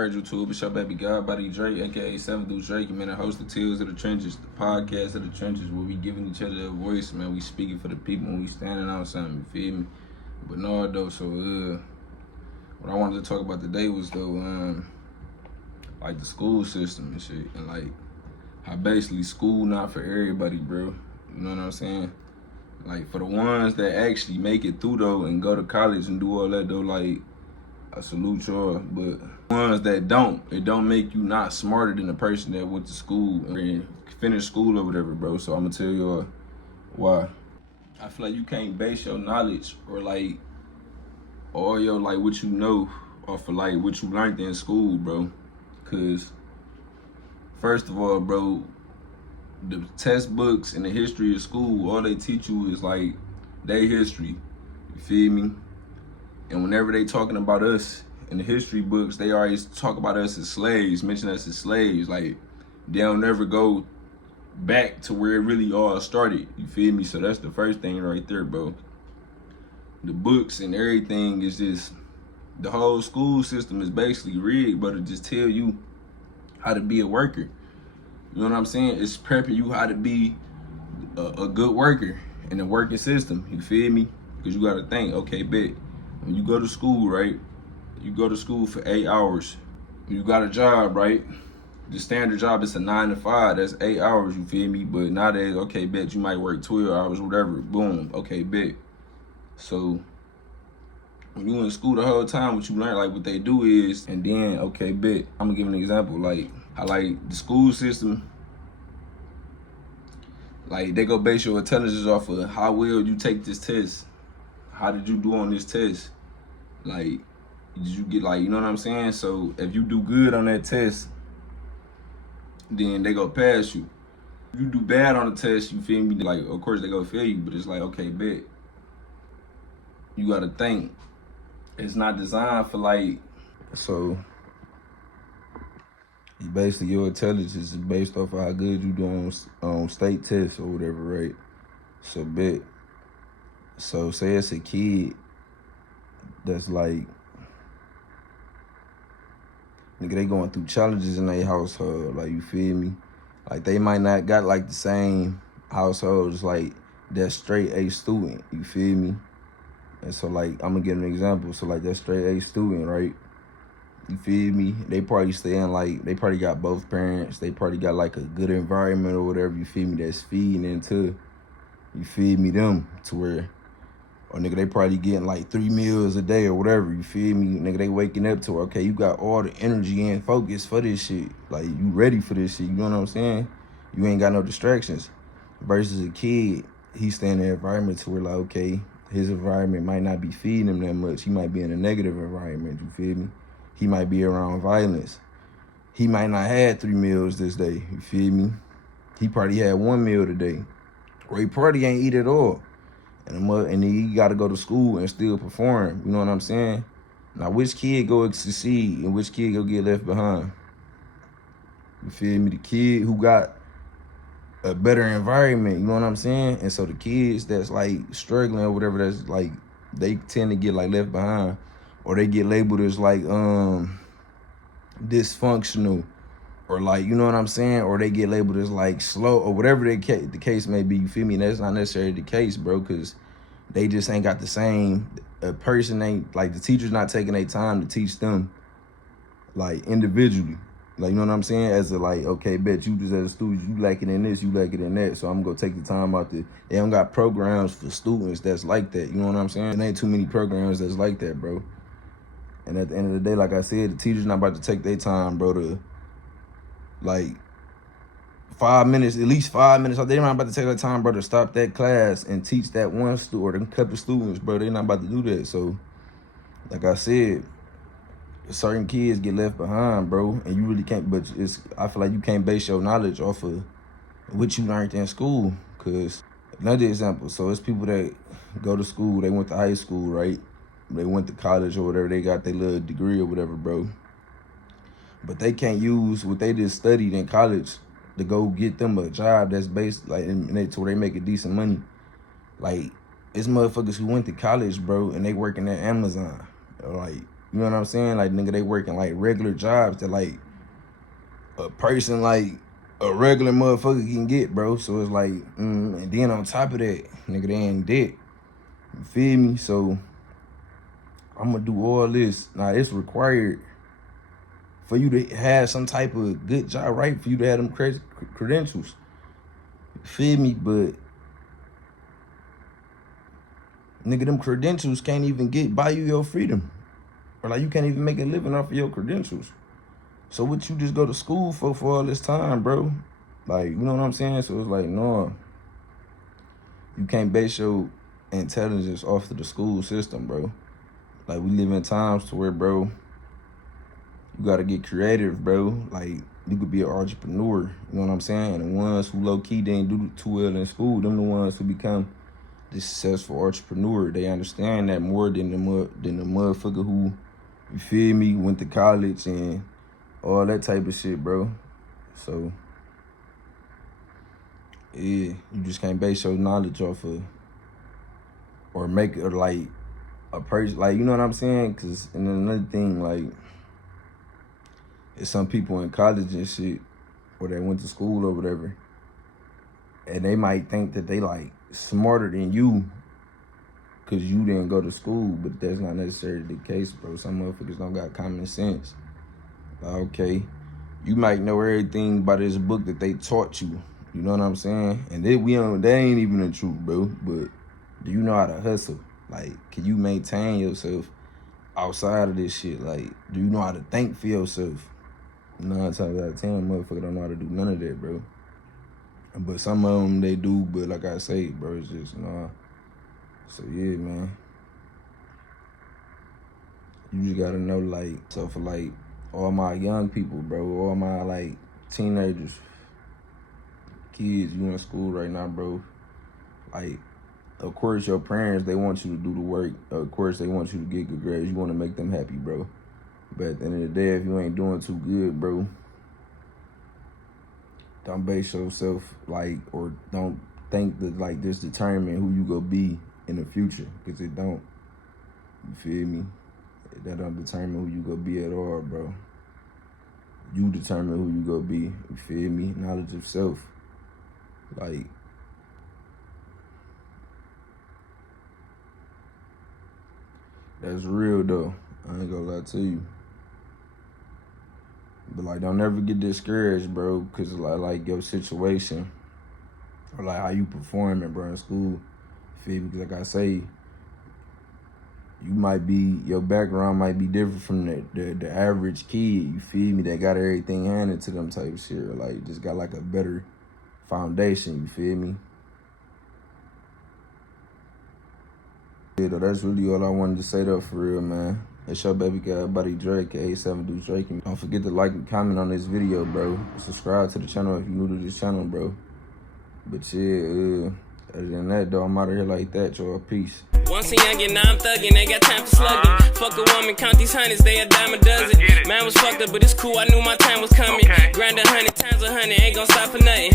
word, YouTube. It's your baby Godbody Drake, aka 7 Dude Drake, man. I host the Tales of the Trenches, the podcast of the trenches, where we giving each other a voice, man. We speaking for the people and we standing on something, you feel me? But no, though, so, what I wanted to talk about today was, though, like the school system and shit, and like how basically school not for everybody, bro. You know what I'm saying? Like, for the ones that actually make it through, though, and go to college and do all that, though, like, I salute y'all. But the ones that don't, it don't make you not smarter than the person that went to school and finished school or whatever, bro. So I'm gonna tell y'all why. I feel like you can't base your knowledge or, like, all your, like, what you know off of, like, what you learned in school, bro. Because, first of all, bro, the textbooks and the history of school, all they teach you is like their history. You feel me? And whenever they talking about us in the history books, they always talk about us as slaves, mention us as slaves. Like, they don't never go back to where it really all started. You feel me? So that's the first thing right there, bro. The books and everything is just, the whole school system is basically rigged, but to just tell you how to be a worker. You know what I'm saying? It's prepping you how to be a good worker in the working system. You feel me? Because you got to think, okay, bet. When you go to school, right? You go to school for 8 hours. You got a job, right? The standard job is a 9 to 5. That's 8 hours, you feel me? But nowadays, okay, bet you might work 12 hours, whatever. Boom. Okay, bet. So when you in school the whole time, what you learn, like what they do is, and then, okay, bet. I'm going to give an example. Like, I like the school system, like they go base your intelligence off of how well you take this test. How did you do on this test? Like, did you get, like, you know what I'm saying? So if you do good on that test, then they go pass you. If you do bad on the test, you feel me? Like, of course they go fail you, but it's like, okay, bet. You gotta think. It's not designed for, like, so basically your intelligence is based off of how good you do on state tests or whatever, right? So bet. So say it's a kid that's like, nigga, they going through challenges in their household, like, you feel me? Like, they might not got like the same households like that straight A student, you feel me? And so, like, I'm gonna give an example. So like that straight A student, right? You feel me? They probably staying, like, they probably got both parents. They probably got like a good environment or whatever, you feel me, that's feeding into, you feel me, them to where, or nigga, they probably getting like 3 meals a day or whatever, you feel me? Nigga, they waking up to, okay, you got all the energy and focus for this shit. Like, you ready for this shit, you know what I'm saying? You ain't got no distractions. Versus a kid, he stay in the environment to where, like, okay, his environment might not be feeding him that much. He might be in a negative environment, you feel me? He might be around violence. He might not have 3 meals this day, you feel me? He probably had 1 meal today. Or he probably ain't eat at all. And then he gotta go to school and still perform, you know what I'm saying? Now, which kid go succeed and which kid go get left behind? You feel me? The kid who got a better environment, you know what I'm saying? And so the kids that's like struggling or whatever, that's like, they tend to get like left behind, or they get labeled as like dysfunctional, or like, you know what I'm saying? Or they get labeled as like slow, or whatever the case may be, you feel me? And that's not necessarily the case, bro, because they just ain't got the same, a person ain't, like, the teacher's not taking their time to teach them, like, individually. Like, you know what I'm saying? As a, like, okay, bet you just as a student, you lacking in this, you lacking in that, so I'm gonna take the time out to, they don't got programs for students that's like that, you know what I'm saying? There ain't too many programs that's like that, bro. And at the end of the day, like I said, the teacher's not about to take their time, bro, to, like, 5 minutes, at least 5 minutes. They're not about to take their time, bro, to stop that class and teach that one student or them couple students, bro. They're not about to do that. So, like I said, certain kids get left behind, bro, and you really can't, but I feel like you can't base your knowledge off of what you learned in school. Because another example, so it's people that go to school, they went to high school, right? They went to college or whatever, they got their little degree or whatever, bro. But they can't use what they just studied in college to go get them a job that's based, like, to where they make a decent money. Like, it's motherfuckers who went to college, bro, and they working at Amazon. Like, You know what I'm saying? Like, nigga, they working like regular jobs that like a person like a regular motherfucker can get, bro. So it's like, and then on top of that, nigga, they in debt. You feel me? So I'm gonna do all this. Now, it's required for you to have some type of good job, right? For you to have them credentials. You feel me? But nigga, them credentials can't even buy you your freedom. Or like, you can't even make a living off of your credentials. So what you just go to school for all this time, bro? Like, you know what I'm saying? So it's like, no, you can't base your intelligence off of the school system, bro. Like, we live in times to where, bro, you gotta get creative, bro. Like, you could be an entrepreneur, you know what I'm saying? And the ones who low-key didn't do too well in school, them the ones who become the successful entrepreneur. They understand that more than the motherfucker who, you feel me, went to college and all that type of shit, bro. So, yeah, you just can't base your knowledge off of, or make it like a person, like, you know what I'm saying? Cause, and then another thing, like, it's some people in college and shit, or they went to school or whatever, and they might think that they like smarter than you cause you didn't go to school, but that's not necessarily the case, bro. Some motherfuckers don't got common sense. Okay, you might know everything by this book that they taught you. You know what I'm saying? And that ain't even the truth, bro. But do you know how to hustle? Like, can you maintain yourself outside of this shit? Like, do you know how to think for yourself? 9 times out of 10, motherfucker don't know how to do none of that, bro. But some of them, they do. But like I say, bro, it's just, nah. So, yeah, man. You just gotta know, like, so for, like, all my young people, bro, all my, like, teenagers, kids, you in school right now, bro, like, of course, your parents, they want you to do the work. Of course, they want you to get good grades. You want to make them happy, bro. But at the end of the day, if you ain't doing too good, bro, don't base yourself, like, or don't think that, like, this determine who you gonna be in the future, because it don't. You feel me? That don't determine who you gonna be at all, bro. You determine who you gonna be. You feel me? Knowledge of self. Like, that's real, though. I ain't gonna lie to you. But, like, don't ever get discouraged, bro, because, like your situation, or, like, how you performing, bro, in school. Feel me? Because, like I say, your background might be different from the average kid, you feel me, that got everything handed to them type of shit, or, like, just got, like, a better foundation, you feel me? Yeah, though, that's really all I wanted to say, though, for real, man. It's your baby guy, Buddy Drake, A7 Deuce Drake. Don't forget to like and comment on this video, bro. Subscribe to the channel if you're new to this channel, bro. But yeah, other than that, though, I'm out of here like that, y'all. Peace. Once a youngin', now I'm thuggin', ain't got time for slugging. Fuck a woman, count these hundreds, they a dime a dozen. Man was fucked up, but it's cool, I knew my time was coming. Grind 100 times 100, ain't gon' stop for nothing.